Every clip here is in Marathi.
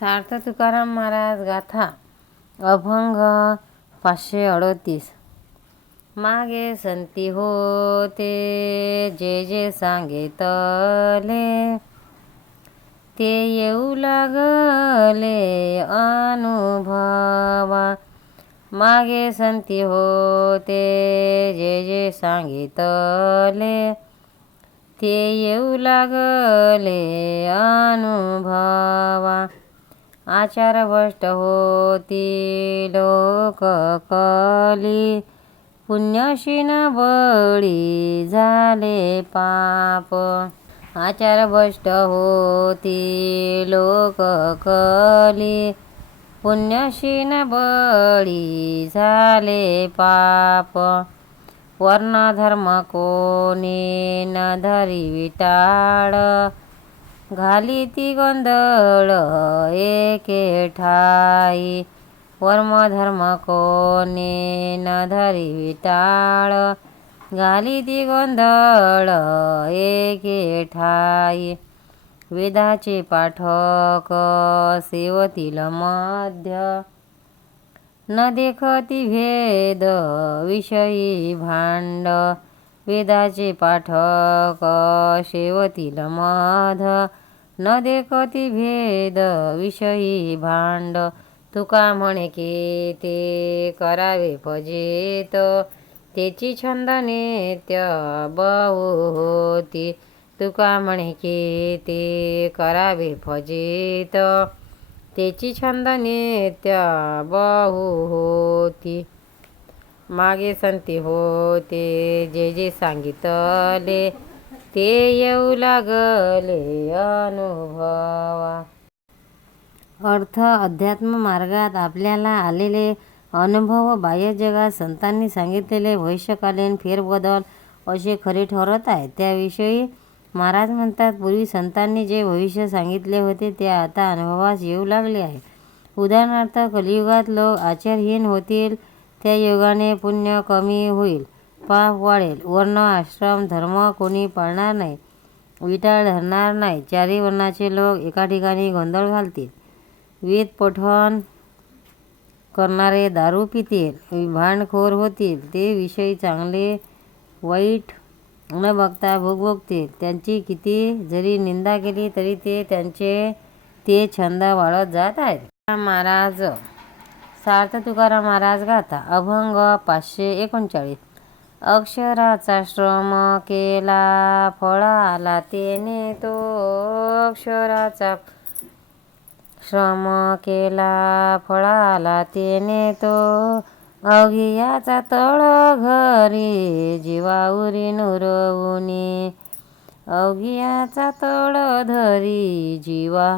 सार्थ तुकाराम महाराज गाथा अभंग 538. मागे संती होते जे जे सांगितले ते येऊ लागले अनुभवा. मागे संती होते जे जे सांगितले ते येऊ लागले अनुभवा. आचार भ्रष्ट होती लोक कली पुण्यशीन बळी झाले पाप. आचार भ्रष्ट होती लोक कली पुण्यशीन बळी झाले पाप. वर्ण धर्म कोणी न धरी विटाळ घाली ती गोंधळ एके ठाई. वर्म धर्म कोणी न धरी विटाळ घाली ती गोंधळ एके ठाई. वेदाचे पाठक सेवतील मध्य न देखती भेद विषयी भांड. वेदाचे पाठक सेवतील मध न देखती भेद विषयी भांड. तुका म्हणे की ते करावे फजित तेची छंद नित्य बहु होती. तुका म्हणे की ते करावे फजित तेची छंद नित्य बहु होती. मागे संती होते जे जे सांगितले ते येऊ लागले अनुभवा. अर्थ अध्यात्म मार्गात आपल्याला आलेले अनुभव व बाह्य जगात संतांनी सांगितलेले भविष्यकालीन फेरबदल असे खरे ठरत आहेत. त्याविषयी महाराज म्हणतात, पूर्वी संतांनी जे भविष्य सांगितले होते ते आता अनुभवास येऊ लागले आहे. उदाहरणार्थ, कलियुगात लोक आचारहीन होतील, त्या योगाने पुण्य कमी होईल, पाप वाढेल, वर्ण आश्रम धर्म कोणी पाळणार नाही, विटाळ धरणार नाही, चारी वर्णाचे लोक एका ठिकाणी गोंधळ घालतील, वेद पठण करणारे दारू पितील, भांडखोर होतील, ते विषयी चांगले वाईट न बघता भोगतील, त्यांची किती जरी निंदा केली तरी त्यांचे ते छंद वाढत जात आहेत. महाराज सार्थ तुकाराम महाराज गाथा अभंग 539. अक्षराचा श्रम केला फळ आला तेने तो. अक्षराचा श्रम केला फळ आला तेने तो. अवघियाचा तळ घरी जीवाउरी नुरवुनी. अवघियाचा तळ धरी जीवा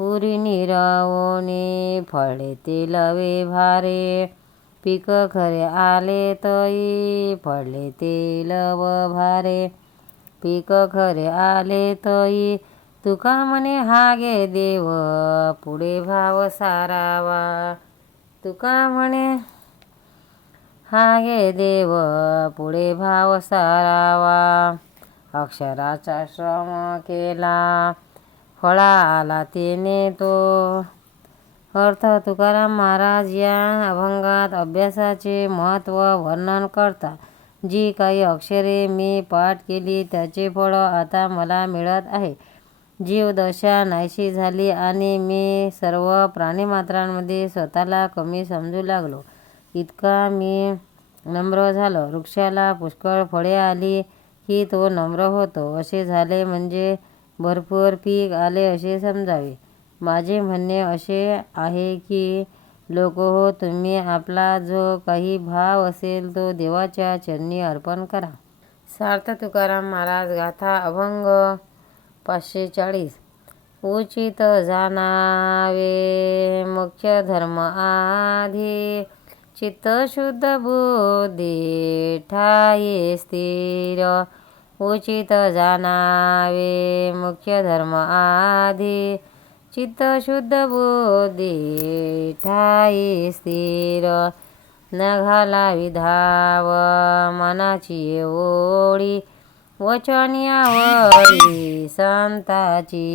उरी निरवुनी. फळे ते लवे भारे पीक खरे आले तई. फळले ते लव भारे पीक खरे आले तई. तुका म्हणे हागे देव पुढे भाव सारावा. तुका म्हणे हागे देव पुढे भाव सारावा. अक्षराचा श्रम केला फळा आला तेने तो. अर्थ तुकाराम महाराज या अभंगात अभ्यासाचे महत्त्व वर्णन करतात. जी काही अक्षरे मी पाठ केली त्याचे फळ आता मला मिळत आहे. जीवदशा नाहीशी झाली आणि मी सर्व प्राणीमात्रांमध्ये स्वतःला कमी समजू लागलो. इतका मी नम्र झालो. वृक्षाला पुष्कळ फळे आली की तो नम्र होतो असे झाले म्हणजे भरपूर पीक आले असे समजावे. माझे म्हणणे असे आहे की लोकहो, तुम्ही आपला जो काही भाव असेल तो देवाच्या चरणी अर्पण करा. सार्थ तुकाराम महाराज गाथा अभंग 540. उचित जाणावे मुख्य धर्म आधी. चित्त शुद्ध बुद्धी ठाई स्थिर. उचित जाणावे मुख्य धर्म आधी. चित्त शुद्ध बुद्धी ठाई स्थिर. न घालावी धाव मनाची ओळी. वचन यावरी संताची.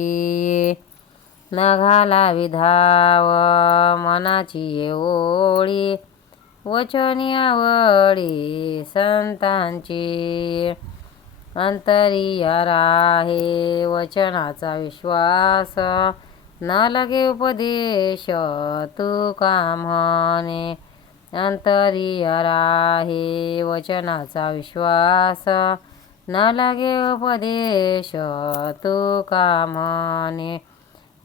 न घालावी धाव मनाची ये ओळी, वचनी आवडी संतांची. अंतरिया राहे वचनाचा विश्वास, न लगे उपदेश तुका म्हणे. अंतरिया राहे वचनाचा विश्वास, न लागे उपदेश तुका म्हणे.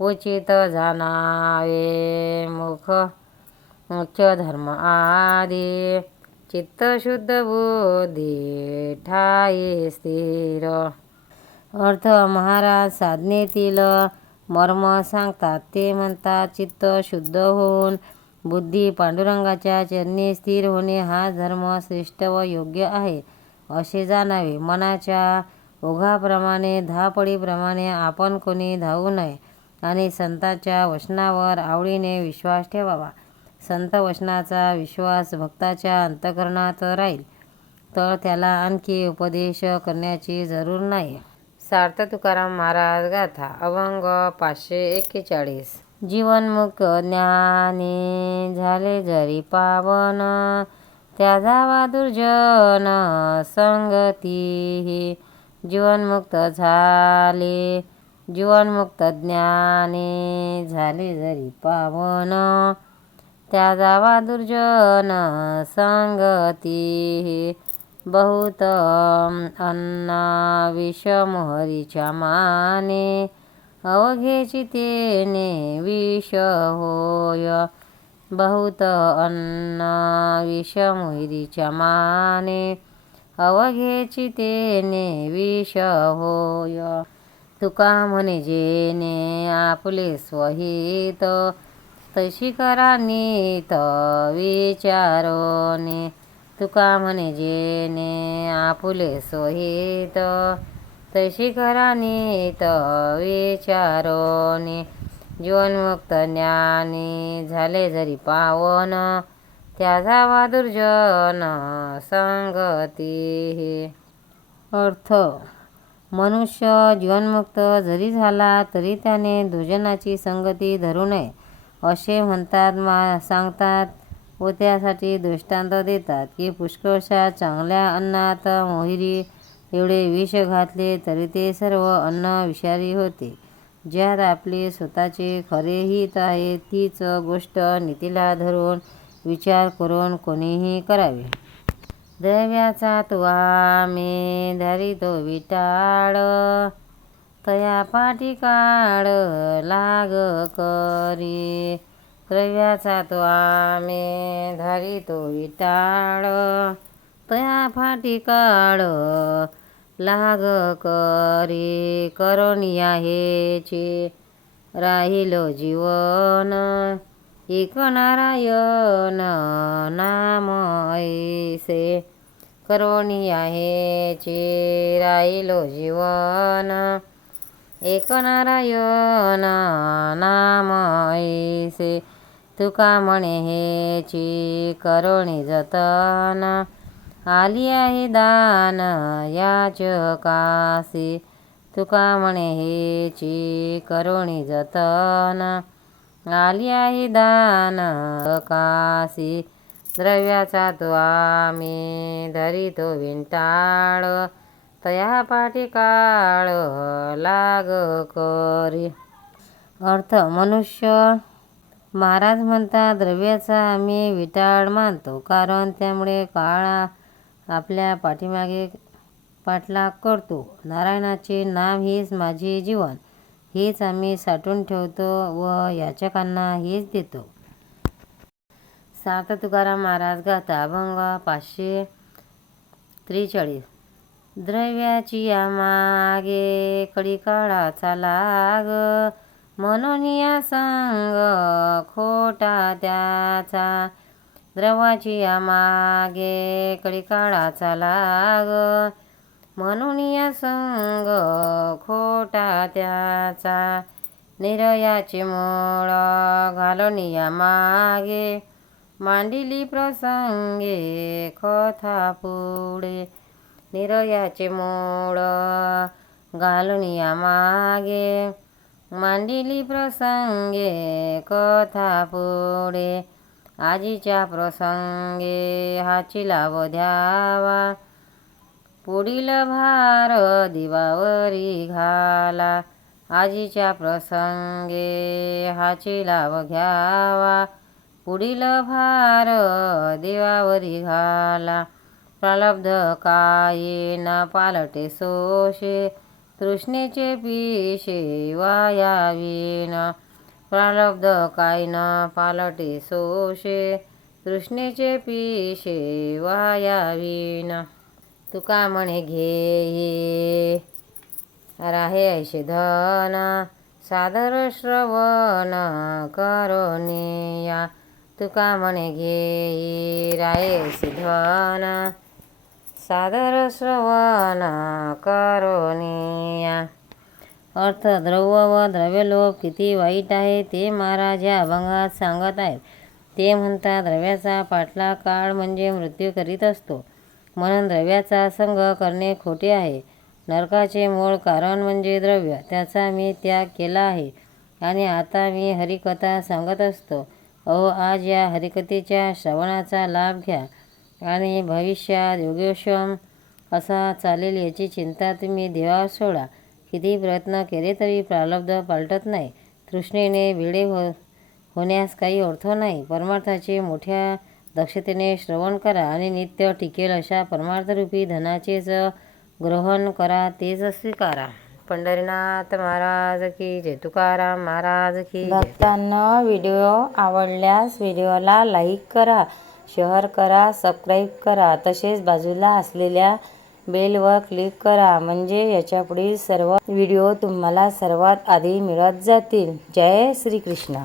उचित जाणावे मुख्य धर्म आदी, चित्त शुद्ध बुद्धी ठाई स्थिर. अर्थ महाराज साधनेतील मर्म सांगतात. ते म्हणतात, चित्त शुद्ध होऊन बुद्धी पांडुरंगाच्या चरणी स्थिर होणे हा धर्म श्रेष्ठ व योग्य आहे असे जाणावे. मनाच्या ओघाप्रमाणे धापडीप्रमाणे आपण कोणी धावू नये आणि संतांच्या वचनावर आवडीने विश्वास ठेवावा. संत वचनाचा विश्वास भक्ताच्या अंतःकरणात राहील तर त्याला आणखी उपदेश करण्याची जरूर नाही. सार्थ तुकाराम महाराज गाथा अभंग 541. जीवनमुक्त ज्ञानी झाले जरी पावन, त्या जावा दुर्जन संगती. जीवनमुक्त झाले जीवनमुक्त ज्ञानी झाले जरी पावन, त्या जावा दुर्जन संगती. बहुत अन्न विषम हरीच्या माने, अवघे चितेने विष होय. बहुत अन्न विषम हरीच्या माने, अवघे चितेने विष होय. तुका म्हणे जेने आपुले स्वहित, तशी करा नीत विचारोने. तुका म्हणे जेने आपुले स्वहित, तशी करा नीत विचारोने. जीवनमुक्त ज्ञानी झाले जरी पावन, त्या जावा दुर्जन संगती. अर्थ मनुष्य जीवनमुक्त जरी झाला तरी त्याने दुर्जनाची संगती धरू नये असे म्हणतात सांगतात व त्यासाठी दृष्टांत देतात की पुष्कळशा चांगल्या अन्नात मोहिरी एवढे विष घातले तरी ते सर्व अन्न विषारी होते. ज्यात आपले स्वतःचे खरे हित आहे तीच गोष्ट नीतीला धरून विचार करून कोणीही करावे. द्रव्याचा तो आम्ही धरितो विटाळ, तया पाठी काळ लाग करी. द्रव्याचा तो आम्ही धरितो विटाळ, तया पाठी काळ लाग करी. करुणिया हेचे राहिलो जीवन, एक नारायण नाम ऐसे. करुणिया हेचे राहिलो जीवन, एक नारायण नाम ऐसे. तुका म्हणे हेची करुणी जतन, आली आहे दान याचकासी. तुका म्हणे हेची करुणी जतन, आली आहे दान याचकासी. द्रव्याचा तो आम्ही धरितो विंटाळ, तया पाठी काळ लाग करी. अर्थ मनुष्य महाराज म्हणतात द्रव्याचा आम्ही विटाळ मानतो कारण त्यामुळे काळ आपल्या पाठीमागे पाठलाग करतो. नारायणाचे नाम हीच माझे जीवन, हेच आम्ही साठवून ठेवतो व याचकांना हेच देतो. सार्थ तुकाराम महाराज गाथा अभंग 543. द्रव्याची या मागे कडी काळाचा लाग, म्हणून या संग खोटा त्याचा. द्रव्याची या मागे कडी काळाचा लाग, म्हणून या संग खोटा त्याचा. निर्याचे मूळ घालून या मागे, मांडिली प्रसंगे कथा पुढे. निर्याचे मूळ घालून या मागे, मांडिली प्रसंगे कथा पुढे, आजीच्या प्रसंगे हाची लाभ द्यावा, पुढील भार दिवावरी घाला. आजीच्या प्रसंगे हाची लाभ घ्यावा, पुढील भार देवावरी घाला. प्रारब्ध काही न पालटे सोशे, तृष्णेचे पिशे वायावीन. प्रारब्ध काही न पालटे सोशे, तृष्णेचे पिशे वायावीन. तुका म्हणे घेई राहे ऐशे धन, सादर श्रवण करोनिया. तुका म्हणे घेई राहे ऐशे धन, सादर श्रवण करोनिया. अर्थ द्रव्य व द्रव्यलोभ किती वाईट आहे ते महाराज या अभंगात सांगत आहेत. ते म्हणतात, द्रव्याचा पाठलाग काळ म्हणजे मृत्यू करीत असतो, म्हणून द्रव्याचा संग करणे खोटे आहे. नरकाचे मूळ कारण म्हणजे द्रव्य, त्याचा मी त्याग केला आहे आणि आता मी हरिकथा सांगत असतो. अहो, आज या हरिकथेच्या श्रवणाचा लाभ घ्या आणि भविष्यात योगक्षेम असा चालेल याची चिंता तुम्ही देवावर सोडा. किती प्रयत्न केले तरी प्रारब्ध पालटत नाही. तृष्णेने वेडे होण्यास काही अर्थ नाही. परमार्थाचे मोठ्या दक्षतेने श्रवण करा आणि नित्य टिकेल अशा परमार्थरूपी धनाचेच ग्रहण करा, तेच स्वीकारा. पंढरीनाथ महाराज की जय. तुकाराम महाराज की जय. भक्तांना व्हिडिओ आवडल्यास व्हिडिओला लाईक करा, शेअर करा, सबस्क्राईब करा. तसेच बाजूला असलेल्या बेलवर क्लिक करा, म्हणजे याच्या पुढील सर्व व्हिडिओ तुम्हाला सर्वात आधी मिळत जातील. जय श्री कृष्ण.